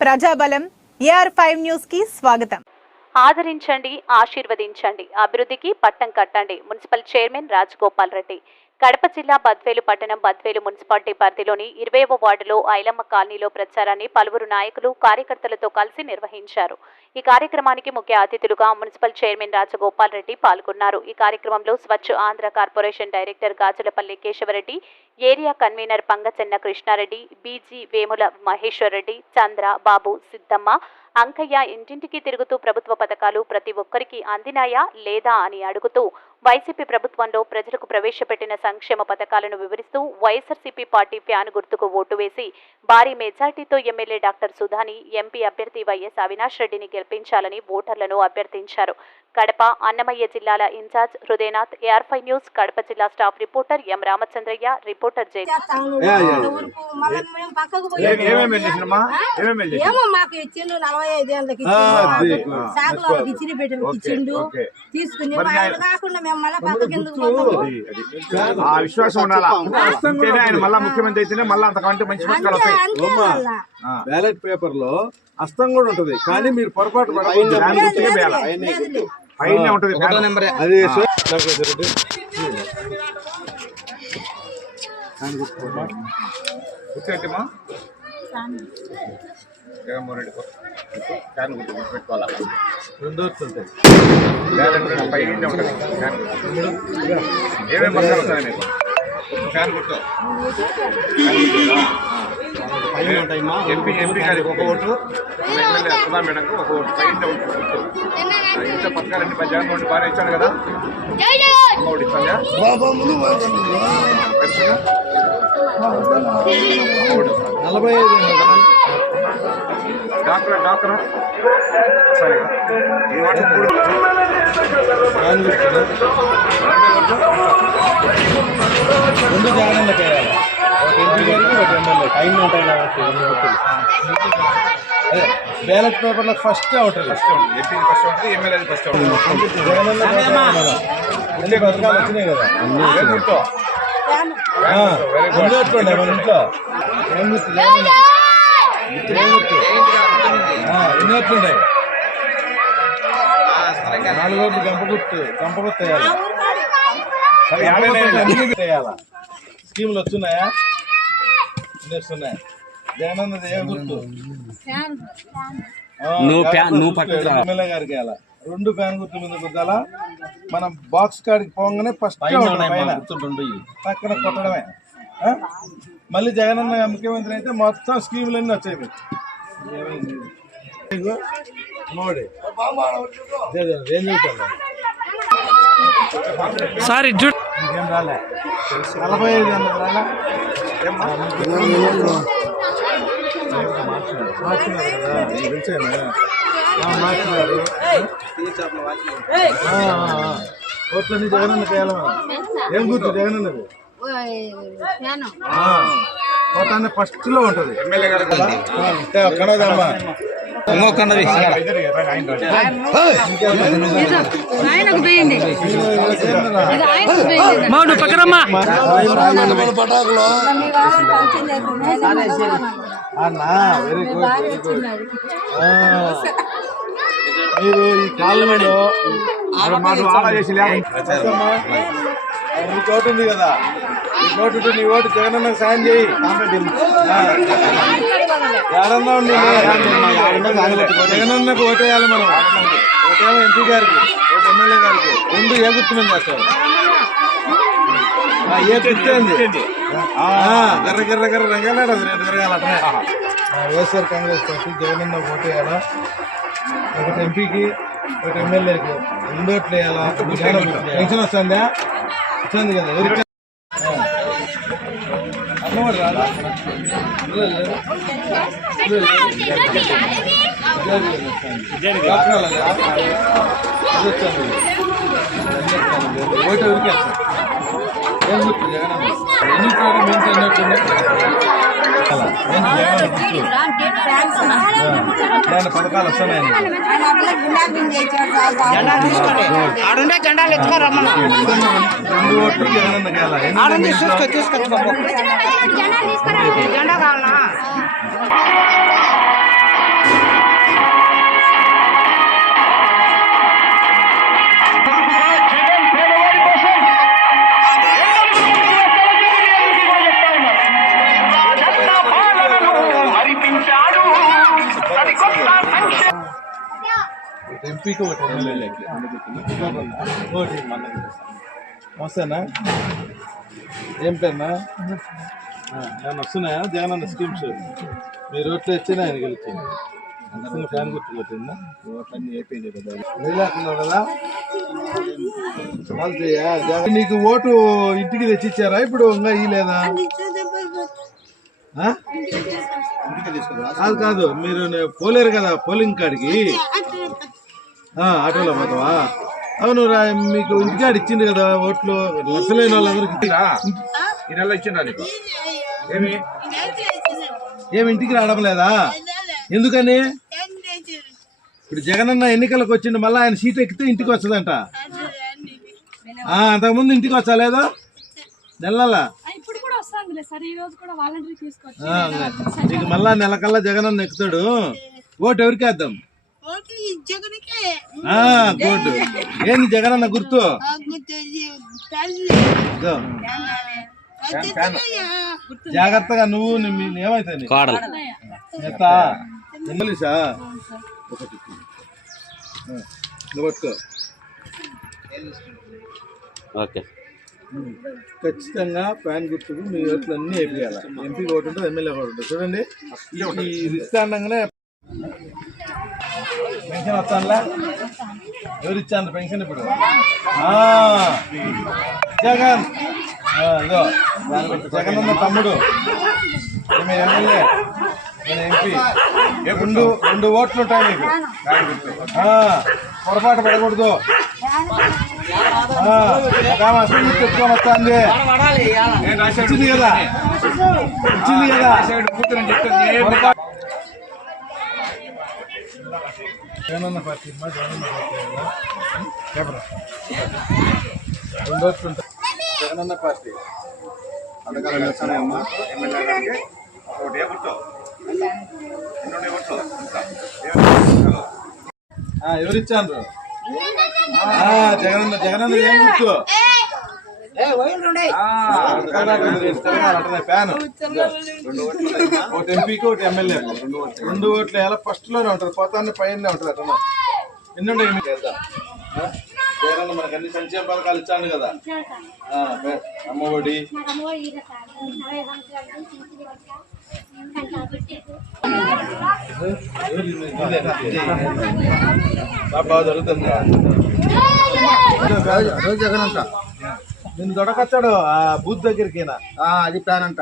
ప్రజాబలం AR five న్యూస్కి స్వాగతం. ఆదరించండి ఆశీర్వదించండి అభివృద్ధికి పట్టం కట్టండి. Municipal chairman Rajagopal Reddy. Kadapa జిల్లా బద్వేలు పట్టణం బద్వేలు మున్సిపాలిటీ పరిధిలోని ఇరవైవ వార్డులో ఐలమ్మ కాలనీలో ప్రచారాన్ని పలువురు నాయకులు కార్యకర్తలతో కలిసి నిర్వహించారు. ఈ కార్యక్రమానికి ముఖ్య అతిథులుగా మున్సిపల్ చైర్మన్ రాజగోపాల్ రెడ్డి పాల్గొన్నారు. ఈ కార్యక్రమంలో Swachh Andhra corporation director Gajulapalli Keshavareddy area convener Pangachenna Krishnareddy BG Vemula Maheswarareddy Chandra Babu Siddamma Ankaiah ఇంటింటికి తిరుగుతూ ప్రభుత్వ పథకాలు ప్రతి ఒక్కరికి అందినాయా లేదా అని అడుగుతూ వైసీపీ ప్రభుత్వంలో ప్రజలకు ప్రవేశపెట్టిన సంక్షేమ పథకాలను వివరిస్తూ వైఎస్ఆర్సీపీ పార్టీ ఫ్యాన్ గుర్తుకు ఓటు వేసి భారీ మెజార్టీతో ఎమ్మెల్యే డాక్టర్ సుధాని ఎంపీ అభ్యర్థి వైఎస్ అవినాష్ రెడ్డిని గెలిపించాలని ఓటర్లను అభ్యర్థించారు. కడప అన్నమయ్య జిల్లాల ఇన్ఛార్జ్ హృదయనాథ్ ఏఆర్ఫై న్యూస్ కడప జిల్లా staff reporter M Ramachandraiah reporter జై. ఏమో మాకు ఇచ్చిండు నలభై ఐదు ఏళ్ళకి. సాగులో ఇచ్చిన ఇచ్చిండు. తీసుకుని కాకుండా మేము మళ్ళీ పక్కకి ఎందుకు. ఆ విశ్వాసం ఉండాలా? ఆయన మళ్ళా ముఖ్యమంత్రి అయితేనే మళ్ళా అంతకంటే మంచి వస్తాయి. బ్యాలెట్ పేపర్లో హస్తం కూడా ఉంటది. కానీ మీరు పొరపాటు పడకుండా పైన ఉంటది. అది జగన్మోహన్ రెడ్డి ఫ్యాన్ గుర్తు గుర్తుపెట్టుకోవాలా రెండు వస్తుంటాయి బ్యాలెట్ పైన ఉంటది. ఫ్యాన్ ఏమేమి పథకాలు వస్తాయి మీకు ఫ్యాన్ గుర్తు. ఎంపీ ఎంపీ గారికి ఒక ఓటు. ఎమ్మెల్యే సుధా మేడంకి ఒక ఓటు. పైన ఉంటుంది పథకాలన్నీ పై జగన్మోహన్ రెడ్డి బాగా ఇచ్చాడు కదా? అమ్మ ఒకటి ఇచ్చాగా పెన్షన్ అమ్మ ఒకటి వస్తుంది. నలభై ఐదు. Doctor doctor. సరే. ఈ వాటి ఇప్పుడు ఫ్యాన్ గుర్తులు. రెండు వేయాలి ఒక ఎంపీ గారికి ఒక ఎమ్మెల్యే టైం ఉంటాయి బ్యాలెట్ పేపర్లో ఫస్ట్ ఉంటుంది. ఫస్ట్ ఉంది ఎంపీ ఫస్ట్ ఉంటుంది ఎమ్మెల్యే ఫస్ట్ అన్ని పథకాలు వచ్చినాయి కదా. అన్ని వస్తుండే మన ఇంట్లో. ఏం ఎన్ని వస్తుంటాయి నాలుగు ఓట్లు గంప గుర్తు గంప గుర్తు వేయాలి ఆ ఊరు కాదు. సరే యాభై వేలు. అన్ని వేయాలా స్కీములు వస్తున్నాయా? వస్తున్నాయి? నువ్వు ఫ్యాన్ నువ్వు. ఎమ్మెల్యే గారికి రెండు ఫ్యాన్ గుర్తు మీద గుద్దాలా? మనం బాక్స్ కాడికి పోగానే ఫస్ట్ పక్కన కొట్టడమే? మళ్ళీ జగనన్న ముఖ్యమంత్రి అయితే మొత్తం స్కీములన్నీ. ఇదిగో, మోడీ. ఏం సార్ నలభై ఐదు ఏమ్మా? మార్చినారు. ఓట్లన్నీ ఏం గుర్తు జగనన్నది ఓయ్, ఫ్యాను. ఆ, పోతానే ఫస్ట్లో ఉంటది కనదమ్మా ఇంకొకన్నది ఆయనకు పోయింది పక్కనమ్మా లేకుండా అన్నా వెరీ గుడ్ బాగా వెరీ గుడ్ ఇచ్చినాడు. మీరు ఈ కాలంలో మాకు ఆలా చేసి లేవు. నీ ఓటు ఉంది కదా. నీ ఓటు ఉంటే నీ ఓటు జగనన్నకు సాయం చేయి. ఏడన్నా ఉండి? జగనన్నకు ఓటేయాలి మనం. ఓటేమో ఎంపీ గారికి ఓటు ఎమ్మెల్యే గారికి. రెండు ఏ గుర్తు మీద చేస్తారు? ఏ గుర్తుంది గర్ర గర్ర గర్ర రంగాలాడు అది రెండు గరగాలి అట్నే వైఎస్ఆర్ కాంగ్రెస్ పార్టీ జగనన్న ఓటేయాలా ఒకటి ఎంపీకి ఒకటి ఎమ్మెల్యేకి రెండు ఓట్లు వేయాలా పెన్షన్ వస్తుందా వస్తుంది కదా ఎవరికి ఆ. అమ్మఒడి రాదా పిల్లలు లేరా? పిల్లలు లేరా? విద్యార్థులు వస్తుంది. డాక్టర్లు లేరా? అది వస్తుంది. అన్నీ వస్తుంది. ఓటు ఎవరికి పథకాలు బాబు. ఆడుండే జెండాలు ఎన్ని తీసుకొచ్చి తీసుకొచ్చుకో జెండా కావాలా ఎంపీకి ఒకటి ఎమ్మెల్యేకి ఓటు వస్తానా ఏం పేరునా? నేను వస్తున్నాయా? జగన్ అన్న స్కీమ్స్? మీరు ఓట్లు ఇచ్చినా ఆయన గెలిచాను అందుకని ఫ్యాన్ గుర్తు కొట్టిందా ఓట్లన్నీ అయిపోయింది కదా? కదా నీకు ఓటు ఇంటికి తెచ్చిచ్చారా? ఇప్పుడు ఇంకా ఇలేదా కాదు కాదు. మీరు పోలేరు కదా పోలింగ్ కాడికి. ఆ, ఆటోలో పోతావా? అవును రా మీకు ఇంటికాడ ఇచ్చింది కదా ఓట్లు. లక్షలైన వాళ్ళందరికి ఇచ్చిరా? ఈ నెల ఇచ్చిండ్రా నీకు? ఏమి? ఏమి ఇంటికి రావడం లేదా? ఎందుకని? ఇప్పుడు జగనన్న ఎన్నికలకు వచ్చిండు మళ్ళీ ఆయన సీట్ ఎక్కితే ఇంటికి వస్తుందంట. ఆ, అంతకుముందు ఇంటికి వచ్చా లేదా? నెలలా? నీకు మళ్ళా నెలకల్లా జగనన్న ఎక్కుతాడు. ఓటు ఎవరికి వేద్దాం? ఆ, గుడ్ ఏంది జగనన్న గుర్తు? ఇదో. జాగ్రత్తగా నువ్వు నీ- మీ- ఏమైతే నీకు? కోడలు. ఎత్త ఎమ్మెల్యేసా ఒకటి. నువ్వు ఓకే. ఖచ్చితంగా ఫ్యాన్ గుర్తుకు మీ ఓట్లు అన్ని వేయాలి ఎంపీ ఓటు ఉంటుంది ఎమ్మెల్యే ఓటు ఉంటుంది. చూడండి ఈ- ఇస్తాండగానే పెన్షన్ వస్తానులే ఎవరు ఇచ్చాను పెన్షన్ ఇప్పుడు? ఆ, జగన్. ఆ, ఇదో జగన్ అన్న తమ్ముడు ఎమ్మెల్యే నేను ఎంపీ. రెండు రెండు ఓట్లు ఉంటాయి నీకు. ఆ, పొరపాటు పడకూడదు. ఆ, రామా, కదా ఇచ్చింది కదా జగనన్న పార్టీ మా జగనన్న పార్టీ చెప్పరా జగనన్న పార్టీ ఎమ్మెల్యే గారికి ఒకటి ఏ గుర్తు ఎవరిచ్చాను జగనన్న జగనన్న ఏం గుర్తు ఆ, తెలంగాణ అంటేనే ఫ్యాన్. ఒకటి ఎంపీకి ఒకటి ఎమ్మెల్యే. రెండు ఓట్లు. ఎలా ఫస్ట్లోనే ఉంటుంది పోతాన్ని పైన ఉంటుంది అట్లా ఎన్ని? జగనన్న మనకు అన్ని సంక్షేమ పథకాలు ఇచ్చాను కదా. అమ్మఒడి. బాగా జరుగుతుంది. జగన్ అంట. నిన్ను దొడకొచ్చాడు ఆ బూత్ దగ్గరికి అది ప్లాన్ అంట.